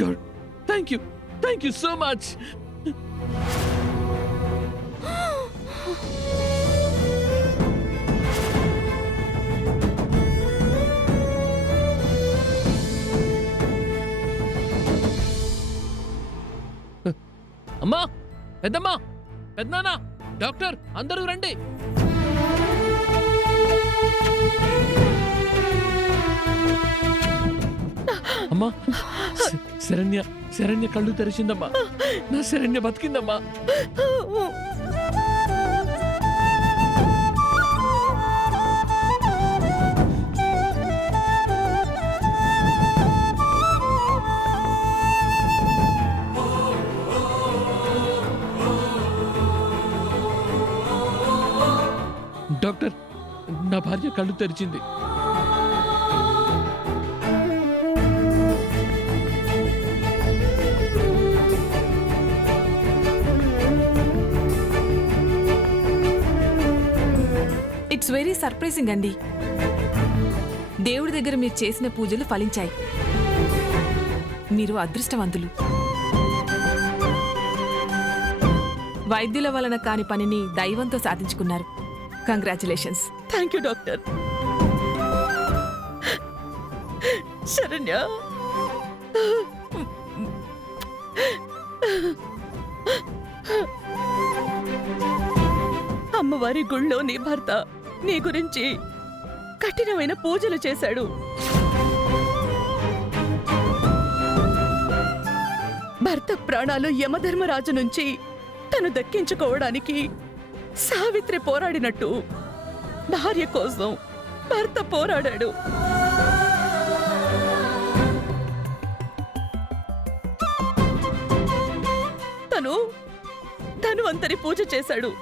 God, thank you so much. అమ్మా, పెద్దమ్మా, పెద్దనాన్న, డాక్టర్, అందరూ రండి. అమ్మా, శరణ్య కళ్ళు తెరిచిందమ్మా. నా శరణ్య బతికిందమ్మా. డాక్టర్, నా భార్య కళ్ళు తెరిచింది. ఇట్స్ వెరీ సర్ప్రైజింగ్ అండి. దేవుడి దగ్గర మీరు చేసిన పూజలు ఫలించాయి. మీరు అదృష్టవంతులు. వైద్యుల వలన కాని పనిని దైవంతో సాధించుకున్నారు. Congratulations. Thank you doctor. Saranya, అమ్మవారి గుళ్ళో నీ భర్త నీ గురించి కఠినమైన పూజలు చేశాడు. భర్త ప్రాణాలు యమధర్మరాజు నుంచి తను దక్కించుకోవడానికి సావిత్రి పోరాడినట్టు భార్య కోసం భర్త పోరాడాడు. తను ధన్వంతరి పూజ చేశాడు.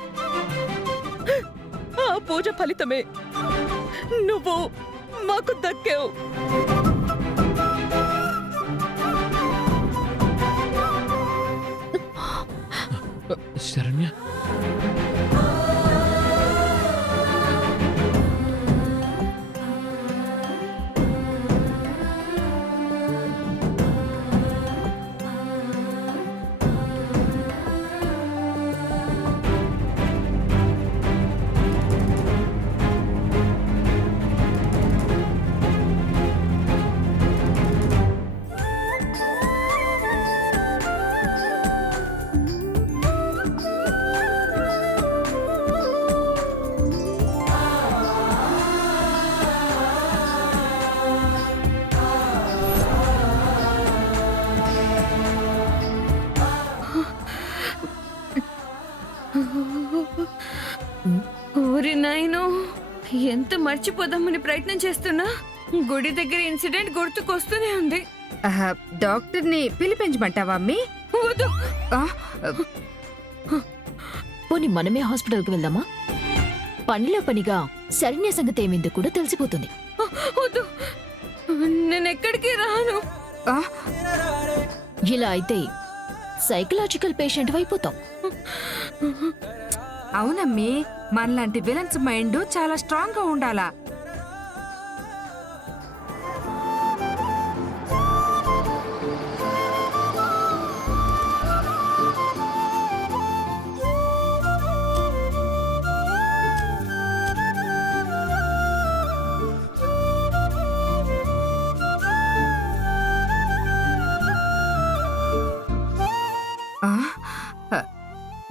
ఆ పూజ ఫలితమే నువ్వు మాకు దక్కావు. శరణ్య, ఓరి నాయనో, ఎంత మర్చిపోదామని ప్రయత్నం చేస్తున్నా గుడి దగ్గర ఇన్సిడెంట్ గుర్తుకొస్తూనే ఉంది. డాక్టర్ని పిలిపించమంటావా అమ్మి? వద్దు. పోనీ మనమే హాస్పిటల్కి వెళ్దామా? పనిలో పనిగా శరణ్య సంగతి ఏమిందో కూడా తెలిసిపోతుంది. వద్దు, నేను ఎక్కడికి రాను. ఇలా అయితే సైకలాజికల్ పేషెంట్ అయిపోతాం. అవునమ్మి, మనలాంటి విలన్స్ మైండ్ చాలా స్ట్రాంగ్ గా ఉండాలా.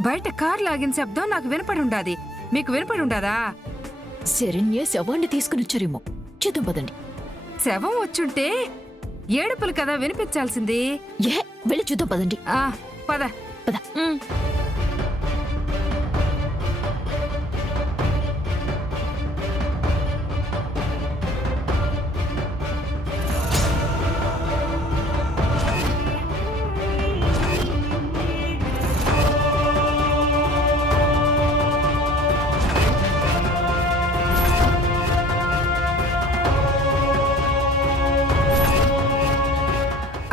బయట కార్ లాగిన శబ్దం నాకు వినపడి ఉండాది. మీకు వినపడి ఉండాదా? శరణ్య శవాన్ని తీసుకుని వచ్చారేమో. చూద్దాం పదండి. శవం వచ్చుంటే ఏడుపులు కదా వినిపించాల్సింది. వెళ్ళి చూద్దాం పదండి. పద పద.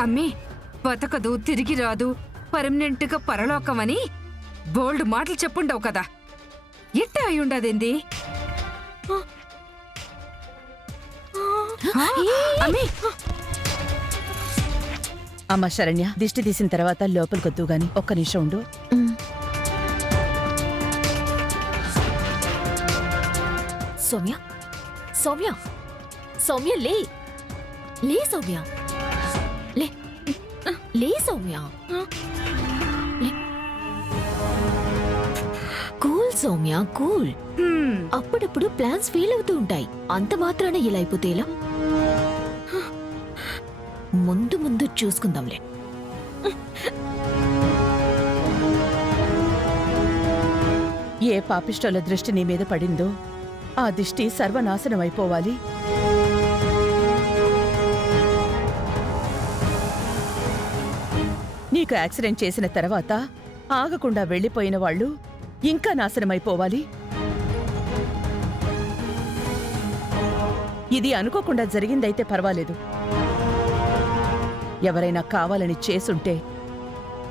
అమ్మి, బతకదు, తిరిగి రాదు, పర్మనెంట్ గా పరలోకమని బోల్డ్ మాటలు చెప్పుండవు కదా. ఎట్ట అయి ఉండదేంది? అమ్మి అమ్మ శరణ్య, దిష్టి తీసిన తర్వాత లోపలికొద్దు గాని ఒక్క నిమిషం ఉండు. మ్. సౌమ్య సౌమ్య సౌమ్య లే లే సౌమ్య లే లే సౌమ్య లే. Cool Soumya cool. అప్పుడప్పుడు ప్లాన్స్ ఫెయిల్ అవుతూ ఉంటాయి. అంత మాత్రాన ఇలా అయిపోతే ఎలా? ముందు ముందు చూసుకుందాంలే. ఏ పాపిష్టోల దృష్టి నీ మీద పడిందో ఆ దిష్టి సర్వనాశనమైపోవాలి. నీకు యాక్సిడెంట్ చేసిన తర్వాత ఆగకుండా వెళ్లిపోయిన వాళ్ళు ఇంకా నాశనమైపోవాలి. ఇది అనుకోకుండా జరిగిందైతే పర్వాలేదు. ఎవరైనా కావాలని చేసుంటే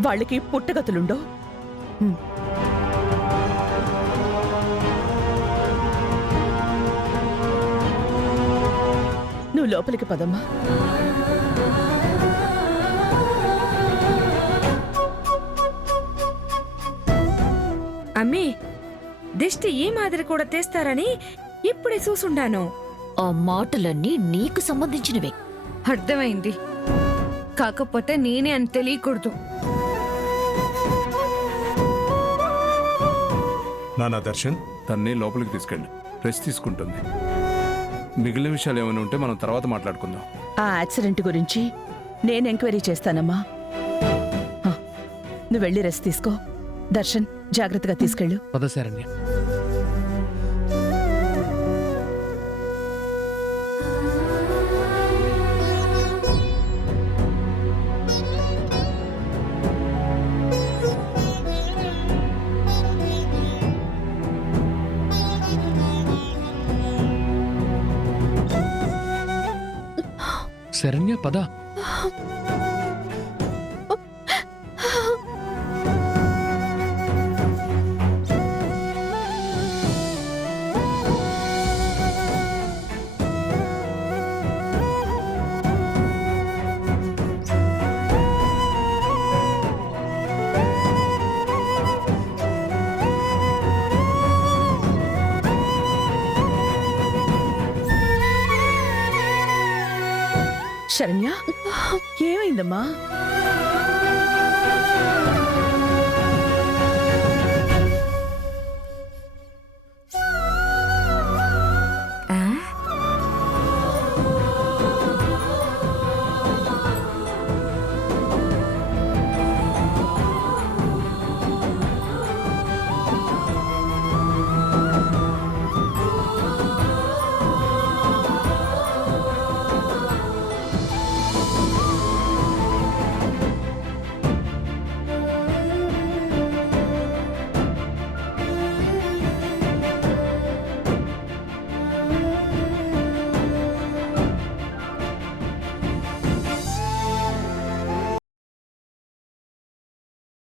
వాళ్ళకి పుట్టగతులుండో. నువ్వు లోపలికి పదమ్మా. అమ్మి దిష్టి ఈ మాదిరి కూడా తీస్తారని ఇప్పుడే చూసుండాను. ఆ మాటలన్నీ నీకు సంబంధించినవే. అర్థమైంది. కాకపోతే నేనే అని తెలియకూడదు. నానా దర్శన్, తన్ని లోపలికి తీసుకెళ్ళి రెస్ట్ తీసుకుంటుంది. మిగిలిన విషయాలు ఏమైనా ఉంటే మనం తర్వాత మాట్లాడుకుందాం. ఆ యాక్సిడెంట్ గురించి నేను ఎంక్వైరీ చేస్తానమ్మా. హ, నువ్వు వెళ్ళి రెస్ట్ తీసుకో. దర్శన్, జాగ్రత్తగా తీసుకెళ్ళు. పద శరణ్య. శరణ్య పద. శరణ్య, ఏమైందమ్మా?